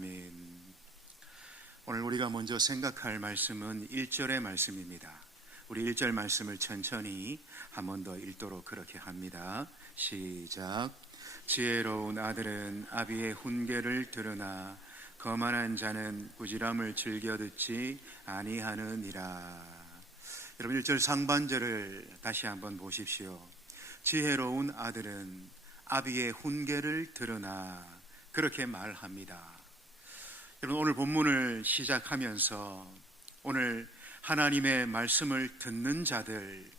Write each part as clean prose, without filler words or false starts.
아멘. 오늘 우리가 먼저 생각할 말씀은 1절의 말씀입니다. 우리 1절 말씀을 천천히 한 번 더 읽도록 그렇게 합니다. 시작. 지혜로운 아들은 아비의 훈계를 들으나 거만한 자는 꾸지람을 즐겨 듣지 아니하느니라. 여러분 1절 상반절을 다시 한번 보십시오. 지혜로운 아들은 아비의 훈계를 들으나, 그렇게 말합니다. 여러분 오늘 본문을 시작하면서 오늘 하나님의 말씀을 듣는 자들,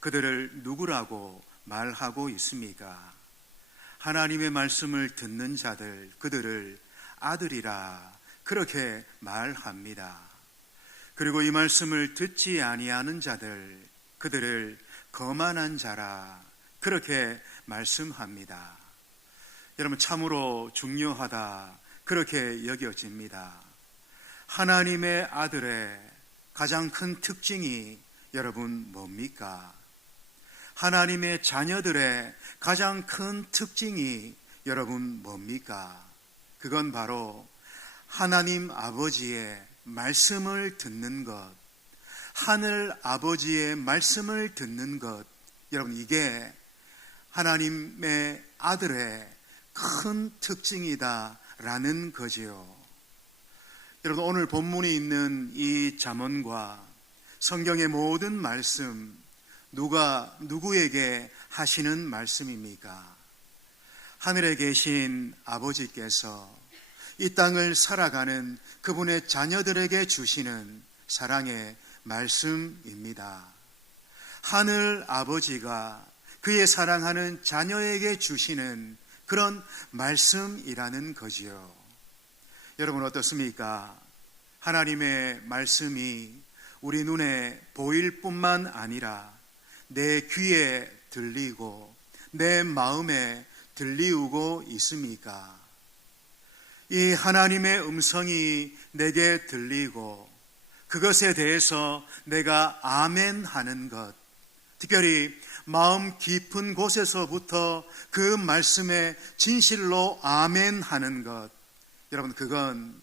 그들을 누구라고 말하고 있습니까? 하나님의 말씀을 듣는 자들, 그들을 아들이라 그렇게 말합니다. 그리고 이 말씀을 듣지 아니하는 자들, 그들을 거만한 자라 그렇게 말씀합니다. 여러분 참으로 중요하다 그렇게 여겨집니다. 하나님의 아들의 가장 큰 특징이 여러분 뭡니까? 하나님의 자녀들의 가장 큰 특징이 여러분 뭡니까? 그건 바로 하나님 아버지의 말씀을 듣는 것, 하늘 아버지의 말씀을 듣는 것. 여러분 이게 하나님의 아들의 큰 특징이다라는 거지요. 여러분 오늘 본문이 있는 이 잠언과 성경의 모든 말씀, 누가 누구에게 하시는 말씀입니까? 하늘에 계신 아버지께서 이 땅을 살아가는 그분의 자녀들에게 주시는 사랑의 말씀입니다. 하늘 아버지가 그의 사랑하는 자녀에게 주시는 그런 말씀이라는 거지요. 여러분 어떻습니까? 하나님의 말씀이 우리 눈에 보일 뿐만 아니라 내 귀에 들리고 내 마음에 들리우고 있습니까? 이 하나님의 음성이 내게 들리고 그것에 대해서 내가 아멘 하는 것, 특별히 마음 깊은 곳에서부터 그 말씀에 진실로 아멘 하는 것, 여러분 그건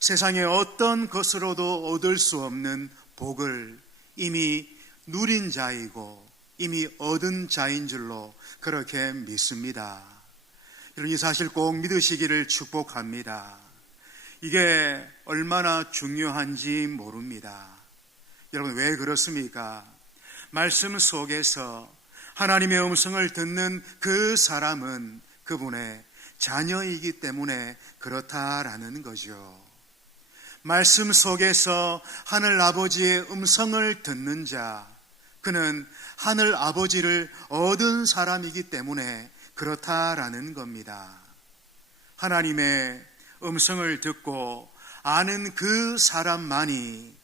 세상의 어떤 것으로도 얻을 수 없는 복을 이미 누린 자이고 이미 얻은 자인 줄로 그렇게 믿습니다. 여러분 이 사실 꼭 믿으시기를 축복합니다. 이게 얼마나 중요한지 모릅니다. 여러분 왜 그렇습니까? 말씀 속에서 하나님의 음성을 듣는 그 사람은 그분의 자녀이기 때문에 그렇다라는 거죠. 말씀 속에서 하늘 아버지의 음성을 듣는 자, 그는 하늘 아버지를 얻은 사람이기 때문에 그렇다라는 겁니다. 하나님의 음성을 듣고 아는 그 사람만이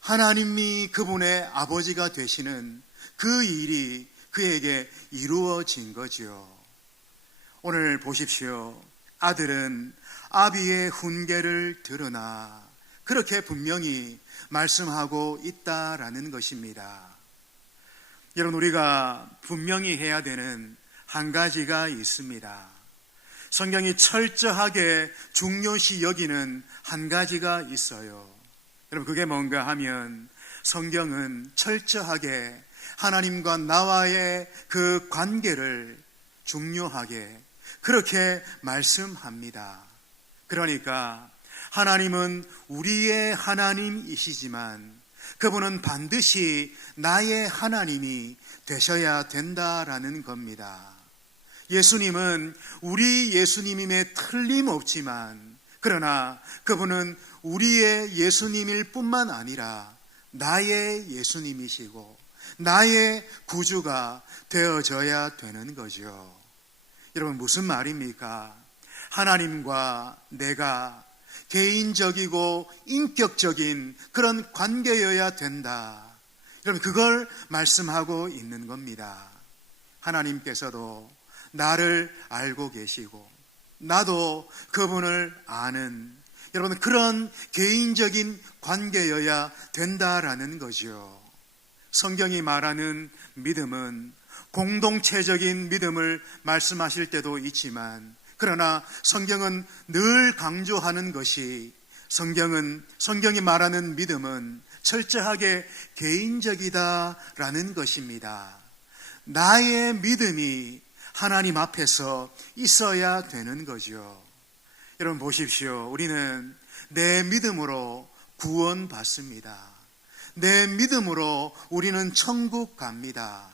하나님이 그분의 아버지가 되시는 그 일이 그에게 이루어진 거지요. 오늘 보십시오. 아들은 아비의 훈계를 들으나, 그렇게 분명히 말씀하고 있다라는 것입니다. 여러분 우리가 분명히 해야 되는 한 가지가 있습니다. 성경이 철저하게 중요시 여기는 한 가지가 있어요. 여러분 그게 뭔가 하면 성경은 철저하게 하나님과 나와의 그 관계를 중요하게 그렇게 말씀합니다. 그러니까 하나님은 우리의 하나님이시지만 그분은 반드시 나의 하나님이 되셔야 된다라는 겁니다. 예수님은 우리 예수님임에 틀림없지만, 그러나 그분은 우리의 예수님일 뿐만 아니라 나의 예수님이시고 나의 구주가 되어져야 되는 거죠. 여러분 무슨 말입니까? 하나님과 내가 개인적이고 인격적인 그런 관계여야 된다. 여러분 그걸 말씀하고 있는 겁니다. 하나님께서도 나를 알고 계시고 나도 그분을 아는, 여러분 그런 개인적인 관계여야 된다라는 거죠. 성경이 말하는 믿음은 공동체적인 믿음을 말씀하실 때도 있지만 그러나 성경은 늘 강조하는 것이 성경이 말하는 믿음은 철저하게 개인적이다라는 것입니다. 나의 믿음이 하나님 앞에서 있어야 되는 거죠. 여러분 보십시오. 우리는 내 믿음으로 구원받습니다. 내 믿음으로 우리는 천국 갑니다.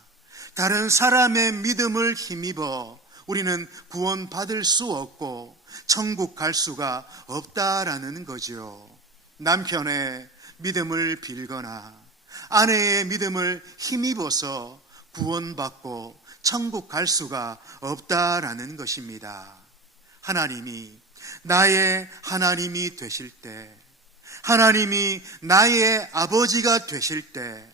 다른 사람의 믿음을 힘입어 우리는 구원받을 수 없고 천국 갈 수가 없다라는 거죠. 남편의 믿음을 빌거나 아내의 믿음을 힘입어서 구원받고 천국 갈 수가 없다라는 것입니다. 하나님이 나의 하나님이 되실 때, 하나님이 나의 아버지가 되실 때,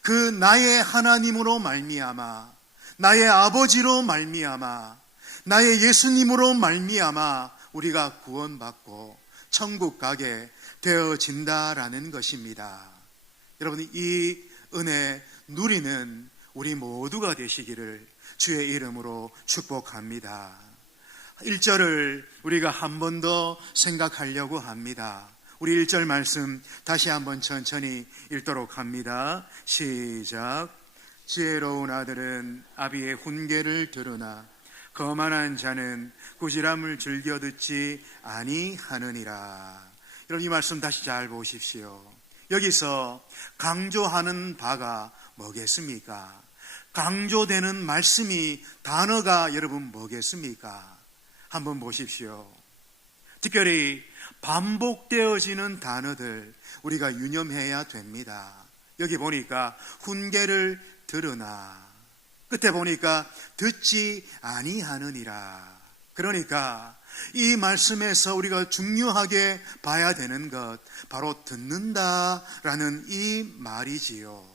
그 나의 하나님으로 말미암아, 나의 아버지로 말미암아, 나의 예수님으로 말미암아 우리가 구원받고 천국 가게 되어진다라는 것입니다. 여러분, 이 은혜 누리는 우리 모두가 되시기를 주의 이름으로 축복합니다. 1절을 우리가 한 번 더 생각하려고 합니다. 우리 1절 말씀 다시 한번 천천히 읽도록 합니다. 시작. 지혜로운 아들은 아비의 훈계를 들으나 거만한 자는 꾸지람을 즐겨 듣지 아니하느니라. 여러분, 이 말씀 다시 잘 보십시오. 여기서 강조하는 바가 뭐겠습니까? 강조되는 말씀이, 단어가 여러분 뭐겠습니까? 한번 보십시오. 특별히 반복되어지는 단어들 우리가 유념해야 됩니다. 여기 보니까 훈계를 들으나, 끝에 보니까 듣지 아니하느니라. 그러니까 이 말씀에서 우리가 중요하게 봐야 되는 것, 바로 듣는다라는 이 말이지요.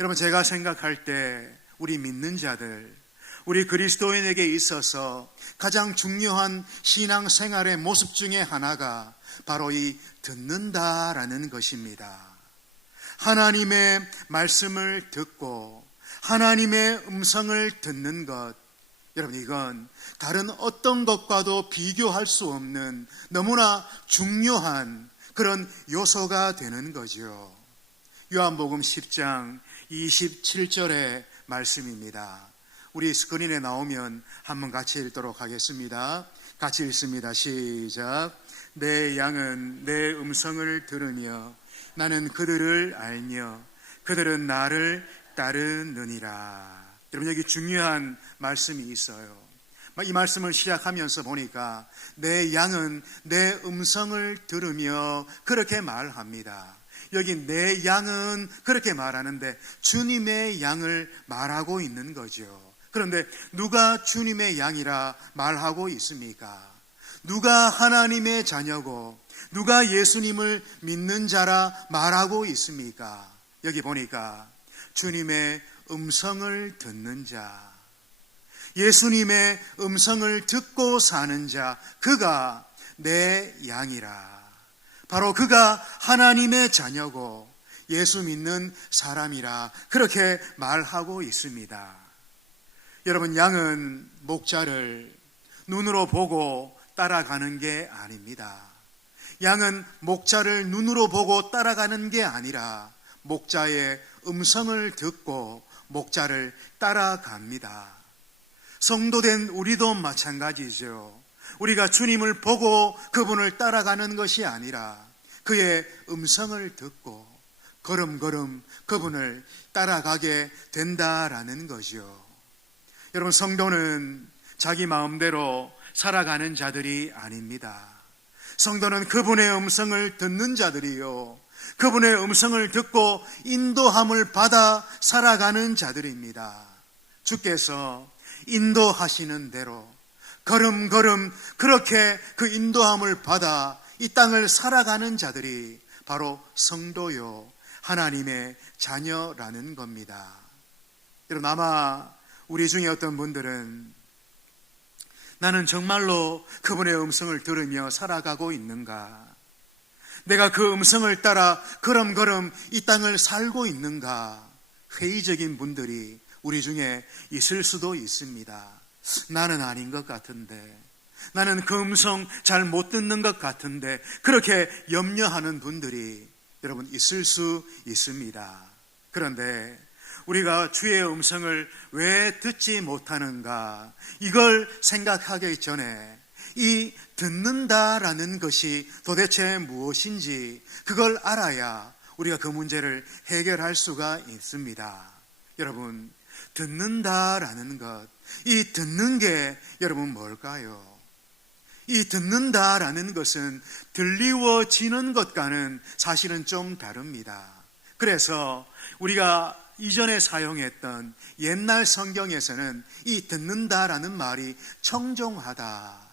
여러분, 제가 생각할 때 우리 믿는 자들, 우리 그리스도인에게 있어서 가장 중요한 신앙생활의 모습 중에 하나가 바로 이 듣는다라는 것입니다. 하나님의 말씀을 듣고 하나님의 음성을 듣는 것, 여러분, 이건 다른 어떤 것과도 비교할 수 없는 너무나 중요한 그런 요소가 되는 거죠. 요한복음 10장 27절의 말씀입니다. 우리 스크린에 나오면 한번 같이 읽도록 하겠습니다. 같이 읽습니다. 시작. 내 양은 내 음성을 들으며 나는 그들을 알며 그들은 나를 따르느니라. 여러분, 여기 중요한 말씀이 있어요. 이 말씀을 시작하면서 보니까 내 양은 내 음성을 들으며 그렇게 말합니다. 여기 내 양은 그렇게 말하는데 주님의 양을 말하고 있는 거죠. 그런데 누가 주님의 양이라 말하고 있습니까? 누가 하나님의 자녀고 누가 예수님을 믿는 자라 말하고 있습니까? 여기 보니까 주님의 음성을 듣는 자, 예수님의 음성을 듣고 사는 자, 그가 내 양이라. 바로 그가 하나님의 자녀고 예수 믿는 사람이라 그렇게 말하고 있습니다. 여러분, 양은 목자를 눈으로 보고 따라가는 게 아닙니다. 양은 목자를 눈으로 보고 따라가는 게 아니라 목자의 음성을 듣고 목자를 따라갑니다. 성도된 우리도 마찬가지죠. 우리가 주님을 보고 그분을 따라가는 것이 아니라 그의 음성을 듣고 걸음걸음 그분을 따라가게 된다라는 거죠. 여러분, 성도는 자기 마음대로 살아가는 자들이 아닙니다. 성도는 그분의 음성을 듣는 자들이요, 그분의 음성을 듣고 인도함을 받아 살아가는 자들입니다. 주께서 인도하시는 대로 걸음걸음 그렇게 그 인도함을 받아 이 땅을 살아가는 자들이 바로 성도요, 하나님의 자녀라는 겁니다. 여러분, 아마 우리 중에 어떤 분들은 나는 정말로 그분의 음성을 들으며 살아가고 있는가? 내가 그 음성을 따라 걸음걸음 이 땅을 살고 있는가? 회의적인 분들이 우리 중에 있을 수도 있습니다. 나는 아닌 것 같은데, 나는 그 음성 잘 못 듣는 것 같은데, 그렇게 염려하는 분들이 여러분 있을 수 있습니다. 그런데 우리가 주의 음성을 왜 듣지 못하는가, 이걸 생각하기 전에 이 듣는다라는 것이 도대체 무엇인지 그걸 알아야 우리가 그 문제를 해결할 수가 있습니다. 여러분, 듣는다라는 것, 이 듣는 게 여러분 뭘까요? 이 듣는다라는 것은 들리워지는 것과는 사실은 좀 다릅니다. 그래서 우리가 이전에 사용했던 옛날 성경에서는 이 듣는다라는 말이 청종하다,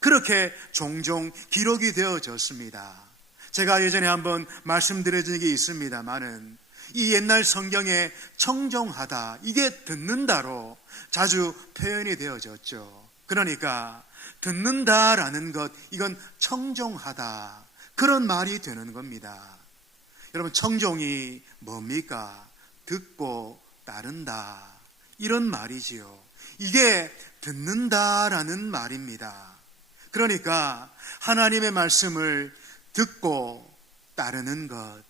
그렇게 종종 기록이 되어졌습니다. 제가 예전에 한번 말씀드린 적이 있습니다만은 이 옛날 성경에 청종하다, 이게 듣는다로 자주 표현이 되어졌죠. 그러니까 듣는다라는 것, 이건 청종하다, 그런 말이 되는 겁니다. 여러분, 청종이 뭡니까? 듣고 따른다, 이런 말이지요. 이게 듣는다라는 말입니다. 그러니까 하나님의 말씀을 듣고 따르는 것,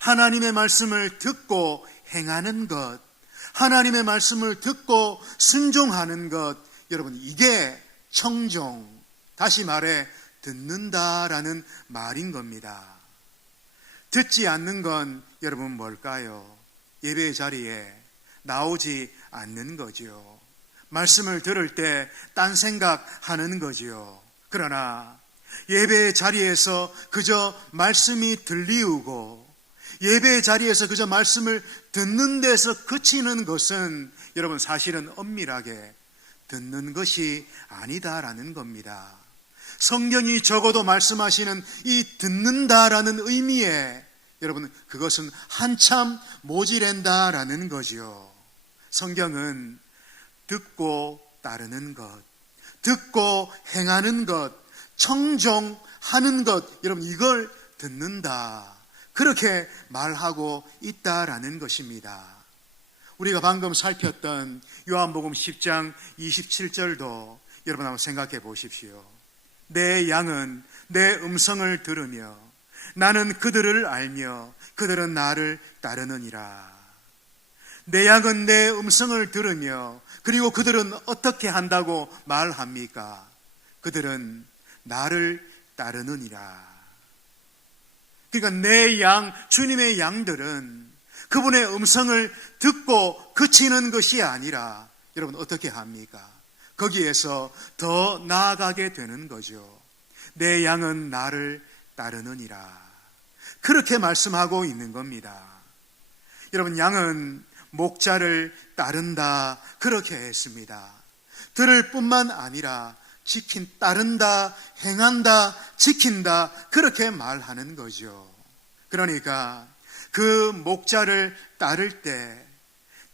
하나님의 말씀을 듣고 행하는 것, 하나님의 말씀을 듣고 순종하는 것, 여러분, 이게 청종, 다시 말해 듣는다라는 말인 겁니다. 듣지 않는 건 여러분 뭘까요? 예배의 자리에 나오지 않는 거지요. 말씀을 들을 때 딴 생각하는 거지요. 그러나 예배의 자리에서 그저 말씀이 들리우고, 예배의 자리에서 그저 말씀을 듣는 데서 그치는 것은 여러분 사실은 엄밀하게 듣는 것이 아니다라는 겁니다. 성경이 적어도 말씀하시는 이 듣는다라는 의미에 여러분 그것은 한참 모자란다라는 거지요. 성경은 듣고 따르는 것, 듣고 행하는 것, 청종하는 것, 여러분 이걸 듣는다, 그렇게 말하고 있다라는 것입니다. 우리가 방금 살폈던 요한복음 10장 27절도 여러분 한번 생각해 보십시오. 내 양은 내 음성을 들으며 나는 그들을 알며 그들은 나를 따르느니라. 내 양은 내 음성을 들으며, 그리고 그들은 어떻게 한다고 말합니까? 그들은 나를 따르느니라. 그러니까 내 양, 주님의 양들은 그분의 음성을 듣고 그치는 것이 아니라 여러분 어떻게 합니까? 거기에서 더 나아가게 되는 거죠. 내 양은 나를 따르느니라, 그렇게 말씀하고 있는 겁니다. 여러분, 양은 목자를 따른다, 그렇게 했습니다. 들을 뿐만 아니라 따른다, 행한다, 지킨다, 그렇게 말하는 거죠. 그러니까 그 목자를 따를 때,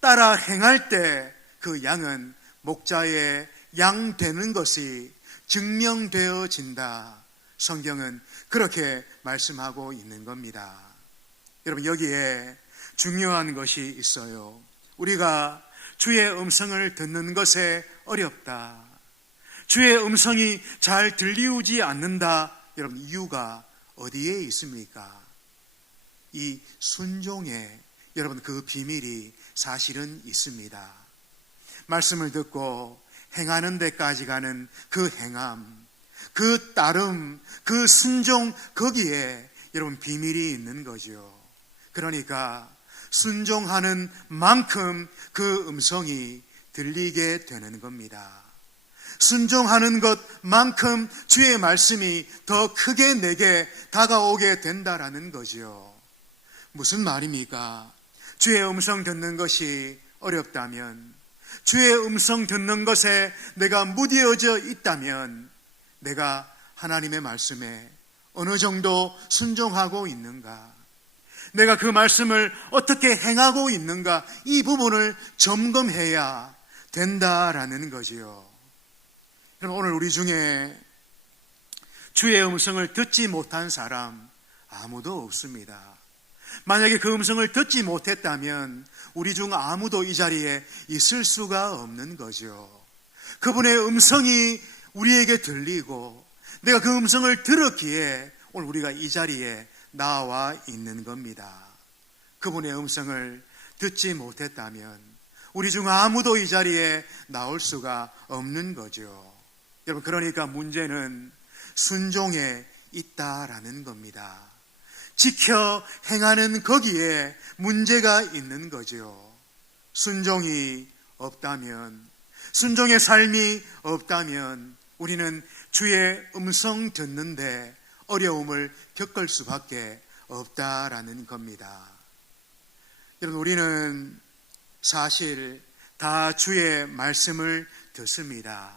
따라 행할 때 그 양은 목자의 양 되는 것이 증명되어진다. 성경은 그렇게 말씀하고 있는 겁니다. 여러분, 여기에 중요한 것이 있어요. 우리가 주의 음성을 듣는 것에 어렵다, 주의 음성이 잘 들리우지 않는다, 여러분 이유가 어디에 있습니까? 이 순종에 여러분 그 비밀이 사실은 있습니다. 말씀을 듣고 행하는 데까지 가는 그 행함, 그 따름, 그 순종, 거기에 여러분 비밀이 있는 거죠. 그러니까 순종하는 만큼 그 음성이 들리게 되는 겁니다. 순종하는 것만큼 주의 말씀이 더 크게 내게 다가오게 된다라는 거지요. 무슨 말입니까? 주의 음성 듣는 것이 어렵다면, 주의 음성 듣는 것에 내가 무뎌져 있다면, 내가 하나님의 말씀에 어느 정도 순종하고 있는가, 내가 그 말씀을 어떻게 행하고 있는가, 이 부분을 점검해야 된다라는 거지요. 그럼 오늘 우리 중에 주의 음성을 듣지 못한 사람 아무도 없습니다. 만약에 그 음성을 듣지 못했다면 우리 중 아무도 이 자리에 있을 수가 없는 거죠. 그분의 음성이 우리에게 들리고 내가 그 음성을 들었기에 오늘 우리가 이 자리에 나와 있는 겁니다. 그분의 음성을 듣지 못했다면 우리 중 아무도 이 자리에 나올 수가 없는 거죠. 여러분, 그러니까 문제는 순종에 있다라는 겁니다. 지켜 행하는 거기에 문제가 있는 거죠. 순종이 없다면, 순종의 삶이 없다면 우리는 주의 음성 듣는데 어려움을 겪을 수밖에 없다라는 겁니다. 여러분, 우리는 사실 다 주의 말씀을 듣습니다.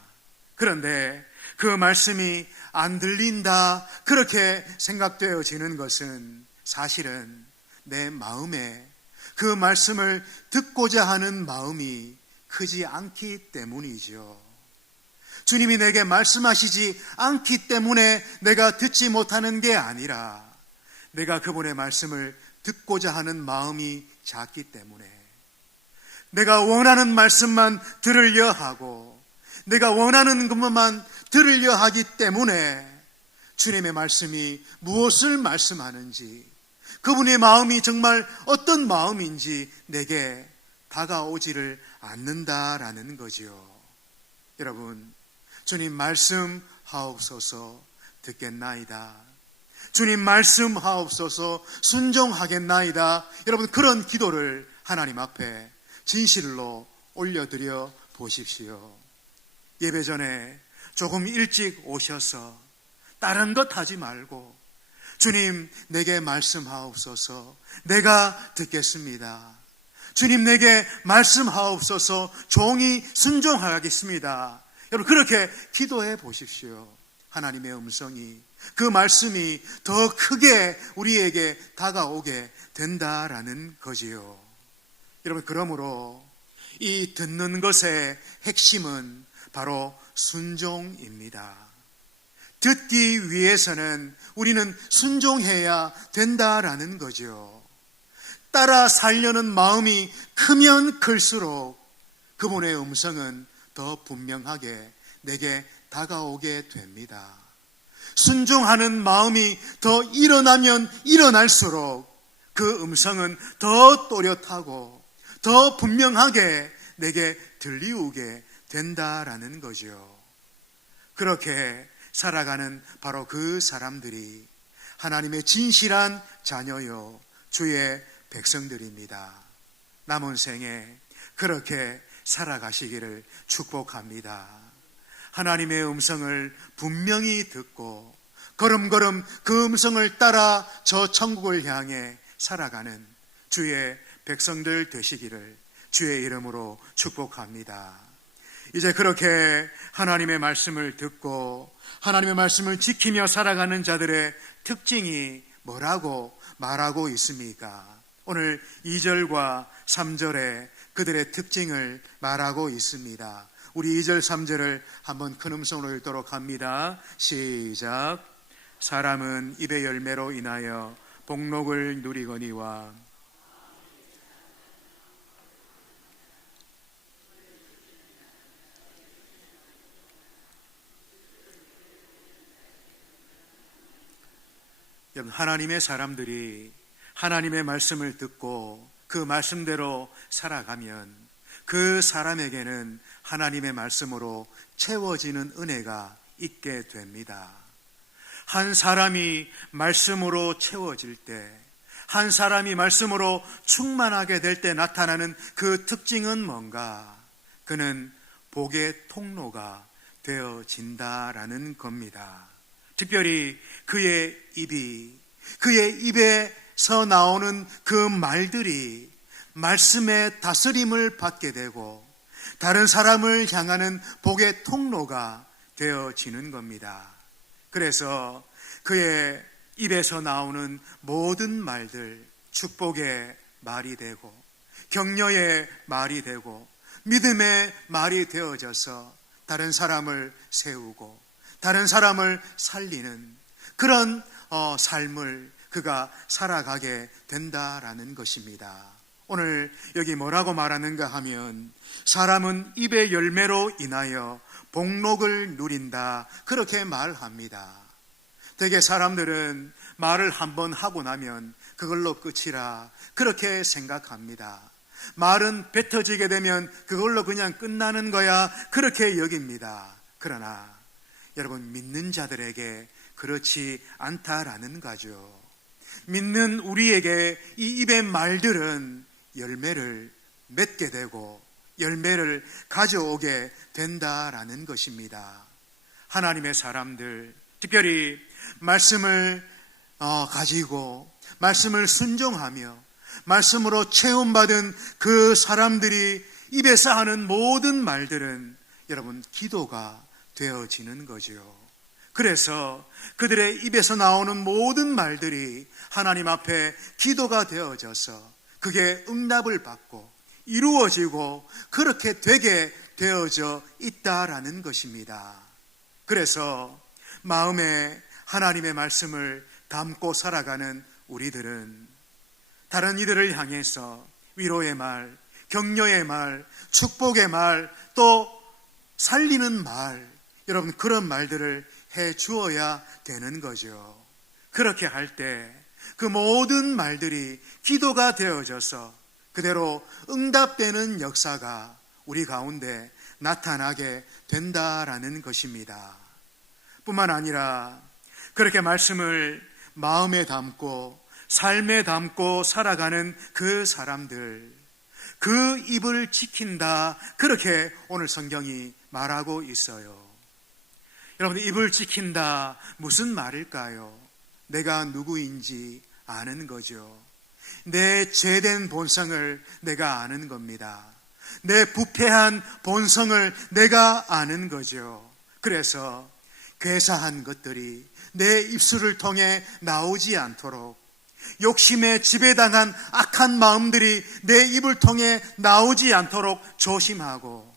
그런데 그 말씀이 안 들린다, 그렇게 생각되어지는 것은 사실은 내 마음에 그 말씀을 듣고자 하는 마음이 크지 않기 때문이죠. 주님이 내게 말씀하시지 않기 때문에 내가 듣지 못하는 게 아니라 내가 그분의 말씀을 듣고자 하는 마음이 작기 때문에, 내가 원하는 말씀만 들으려 하고 내가 원하는 것만 들으려 하기 때문에 주님의 말씀이 무엇을 말씀하는지, 그분의 마음이 정말 어떤 마음인지 내게 다가오지를 않는다라는 거지요. 여러분, 주님 말씀하옵소서 듣겠나이다. 주님 말씀하옵소서 순종하겠나이다. 여러분, 그런 기도를 하나님 앞에 진실로 올려드려 보십시오. 예배 전에 조금 일찍 오셔서 다른 것 하지 말고 주님 내게 말씀하옵소서, 내가 듣겠습니다. 주님 내게 말씀하옵소서, 종이 순종하겠습니다. 여러분, 그렇게 기도해 보십시오. 하나님의 음성이, 그 말씀이 더 크게 우리에게 다가오게 된다라는 거지요. 여러분, 그러므로 이 듣는 것의 핵심은 바로 순종입니다. 듣기 위해서는 우리는 순종해야 된다라는 거죠. 따라 살려는 마음이 크면 클수록 그분의 음성은 더 분명하게 내게 다가오게 됩니다. 순종하는 마음이 더 일어나면 일어날수록 그 음성은 더 또렷하고 더 분명하게 내게 들리우게 된다라는 거죠. 그렇게 살아가는 바로 그 사람들이 하나님의 진실한 자녀요 주의 백성들입니다. 남은 생에 그렇게 살아가시기를 축복합니다. 하나님의 음성을 분명히 듣고 걸음걸음 그 음성을 따라 저 천국을 향해 살아가는 주의 백성들 되시기를 주의 이름으로 축복합니다. 이제 그렇게 하나님의 말씀을 듣고 하나님의 말씀을 지키며 살아가는 자들의 특징이 뭐라고 말하고 있습니까? 오늘 2절과 3절에 그들의 특징을 말하고 있습니다. 우리 2절 3절을 한번 큰 음성으로 읽도록 합니다. 시작. 사람은 입의 열매로 인하여 복록을 누리거니와 여러분, 하나님의 사람들이 하나님의 말씀을 듣고 그 말씀대로 살아가면 그 사람에게는 하나님의 말씀으로 채워지는 은혜가 있게 됩니다. 한 사람이 말씀으로 채워질 때, 한 사람이 말씀으로 충만하게 될 때 나타나는 그 특징은 뭔가? 그는 복의 통로가 되어진다라는 겁니다. 특별히 그의 입에서 나오는 그 말들이 말씀의 다스림을 받게 되고 다른 사람을 향하는 복의 통로가 되어지는 겁니다. 그래서 그의 입에서 나오는 모든 말들, 축복의 말이 되고 격려의 말이 되고 믿음의 말이 되어져서 다른 사람을 세우고 다른 사람을 살리는 그런 삶을 그가 살아가게 된다라는 것입니다. 오늘 여기 뭐라고 말하는가 하면 사람은 입의 열매로 인하여 복록을 누린다, 그렇게 말합니다. 대개 사람들은 말을 한번 하고 나면 그걸로 끝이라 그렇게 생각합니다. 말은 뱉어지게 되면 그걸로 그냥 끝나는 거야, 그렇게 여깁니다. 그러나 여러분, 믿는 자들에게 그렇지 않다라는 거죠. 믿는 우리에게 이 입의 말들은 열매를 맺게 되고 열매를 가져오게 된다라는 것입니다. 하나님의 사람들, 특별히 말씀을 가지고 말씀을 순종하며 말씀으로 체험받은 그 사람들이 입에서 하는 모든 말들은 여러분, 기도가 되어지는 거죠. 그래서 그들의 입에서 나오는 모든 말들이 하나님 앞에 기도가 되어져서 그게 응답을 받고 이루어지고 그렇게 되게 되어져 있다라는 것입니다. 그래서 마음에 하나님의 말씀을 담고 살아가는 우리들은 다른 이들을 향해서 위로의 말, 격려의 말, 축복의 말, 또 살리는 말, 여러분, 그런 말들을 해 주어야 되는 거죠. 그렇게 할 때 그 모든 말들이 기도가 되어져서 그대로 응답되는 역사가 우리 가운데 나타나게 된다라는 것입니다. 뿐만 아니라 그렇게 말씀을 마음에 담고 삶에 담고 살아가는 그 사람들, 그 입을 지킨다, 그렇게 오늘 성경이 말하고 있어요. 여러분, 입을 지킨다, 무슨 말일까요? 내가 누구인지 아는 거죠. 내 죄된 본성을 내가 아는 겁니다. 내 부패한 본성을 내가 아는 거죠. 그래서 괴사한 것들이 내 입술을 통해 나오지 않도록, 욕심에 지배당한 악한 마음들이 내 입을 통해 나오지 않도록 조심하고,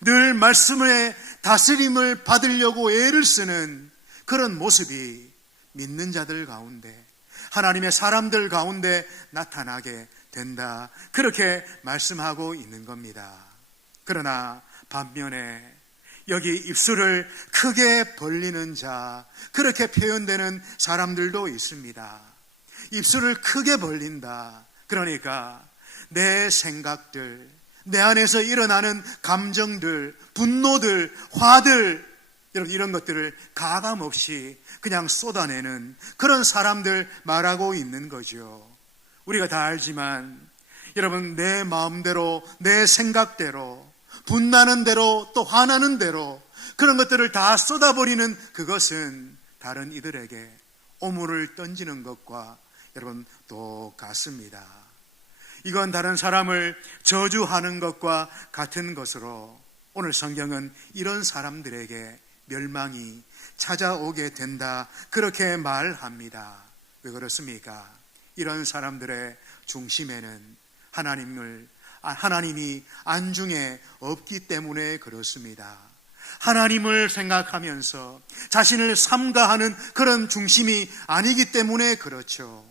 늘 말씀의 다스림을 받으려고 애를 쓰는 그런 모습이 믿는 자들 가운데, 하나님의 사람들 가운데 나타나게 된다, 그렇게 말씀하고 있는 겁니다. 그러나 반면에 여기 입술을 크게 벌리는 자, 그렇게 표현되는 사람들도 있습니다. 입술을 크게 벌린다, 그러니까 내 생각들, 내 안에서 일어나는 감정들, 분노들, 화들, 여러분, 이런 것들을 가감없이 그냥 쏟아내는 그런 사람들 말하고 있는 거죠. 우리가 다 알지만 여러분, 내 마음대로, 내 생각대로, 분나는 대로, 또 화나는 대로 그런 것들을 다 쏟아버리는 그것은 다른 이들에게 오물을 던지는 것과 여러분 똑같습니다. 이건 다른 사람을 저주하는 것과 같은 것으로 오늘 성경은 이런 사람들에게 멸망이 찾아오게 된다, 그렇게 말합니다. 왜 그렇습니까? 이런 사람들의 중심에는 하나님이 안중에 없기 때문에 그렇습니다. 하나님을 생각하면서 자신을 삼가하는 그런 중심이 아니기 때문에 그렇죠.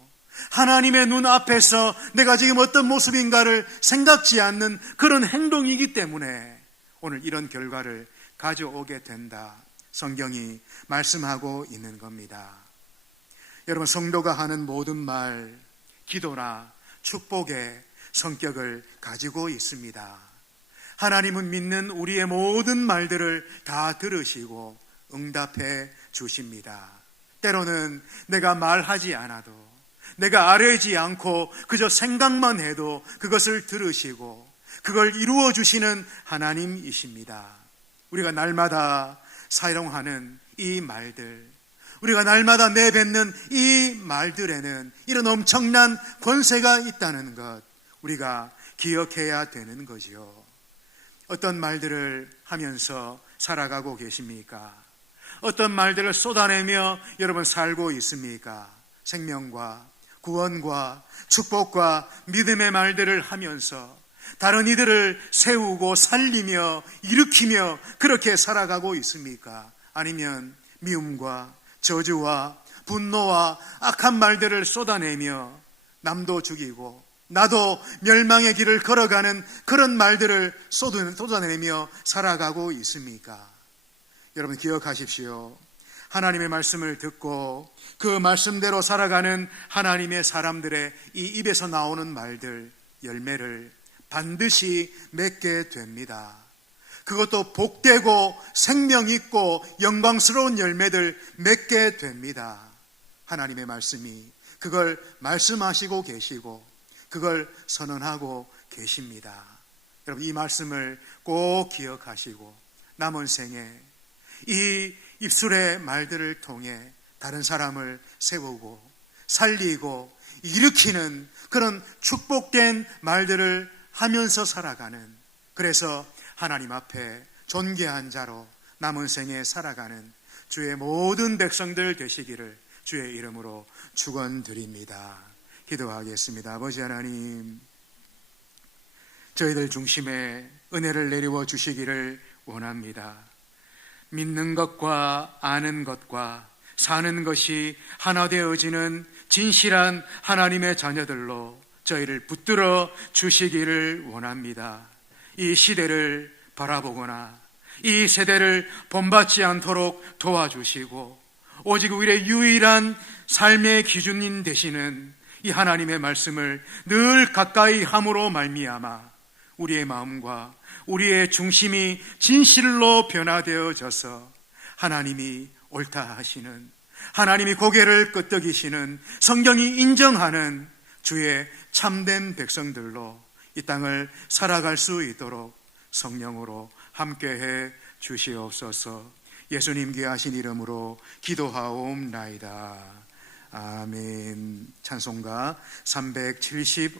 하나님의 눈 앞에서 내가 지금 어떤 모습인가를 생각지 않는 그런 행동이기 때문에 오늘 이런 결과를 가져오게 된다, 성경이 말씀하고 있는 겁니다. 여러분, 성도가 하는 모든 말, 기도나 축복의 성격을 가지고 있습니다. 하나님은 믿는 우리의 모든 말들을 다 들으시고 응답해 주십니다. 때로는 내가 말하지 않아도, 내가 아뢰지 않고 그저 생각만 해도 그것을 들으시고 그걸 이루어 주시는 하나님이십니다. 우리가 날마다 사용하는 이 말들, 우리가 날마다 내뱉는 이 말들에는 이런 엄청난 권세가 있다는 것, 우리가 기억해야 되는 거지요. 어떤 말들을 하면서 살아가고 계십니까? 어떤 말들을 쏟아내며 여러분 살고 있습니까? 생명과 구원과 축복과 믿음의 말들을 하면서 다른 이들을 세우고 살리며 일으키며 그렇게 살아가고 있습니까? 아니면 미움과 저주와 분노와 악한 말들을 쏟아내며 남도 죽이고 나도 멸망의 길을 걸어가는 그런 말들을 쏟아내며 살아가고 있습니까? 여러분 기억하십시오. 하나님의 말씀을 듣고 그 말씀대로 살아가는 하나님의 사람들의 이 입에서 나오는 말들, 열매를 반드시 맺게 됩니다. 그것도 복되고 생명 있고 영광스러운 열매들 맺게 됩니다. 하나님의 말씀이 그걸 말씀하시고 계시고 그걸 선언하고 계십니다. 여러분 이 말씀을 꼭 기억하시고 남은 생에 이 입술의 말들을 통해 다른 사람을 세우고 살리고 일으키는 그런 축복된 말들을 하면서 살아가는, 그래서 하나님 앞에 존귀한 자로 남은 생에 살아가는 주의 모든 백성들 되시기를 주의 이름으로 축원드립니다. 기도하겠습니다. 아버지 하나님, 저희들 중심에 은혜를 내리워 주시기를 원합니다. 믿는 것과 아는 것과 사는 것이 하나 되어지는 진실한 하나님의 자녀들로 저희를 붙들어 주시기를 원합니다. 이 시대를 바라보거나 이 세대를 본받지 않도록 도와주시고 오직 우리의 유일한 삶의 기준인 되시는 이 하나님의 말씀을 늘 가까이 함으로 말미암아 우리의 마음과 우리의 중심이 진실로 변화되어져서 하나님이 옳다 하시는, 하나님이 고개를 끄덕이시는, 성경이 인정하는 주의 참된 백성들로 이 땅을 살아갈 수 있도록 성령으로 함께해 주시옵소서. 예수님 귀하신 이름으로 기도하옵나이다. 아멘. 찬송가 370